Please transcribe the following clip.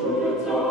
truth's on.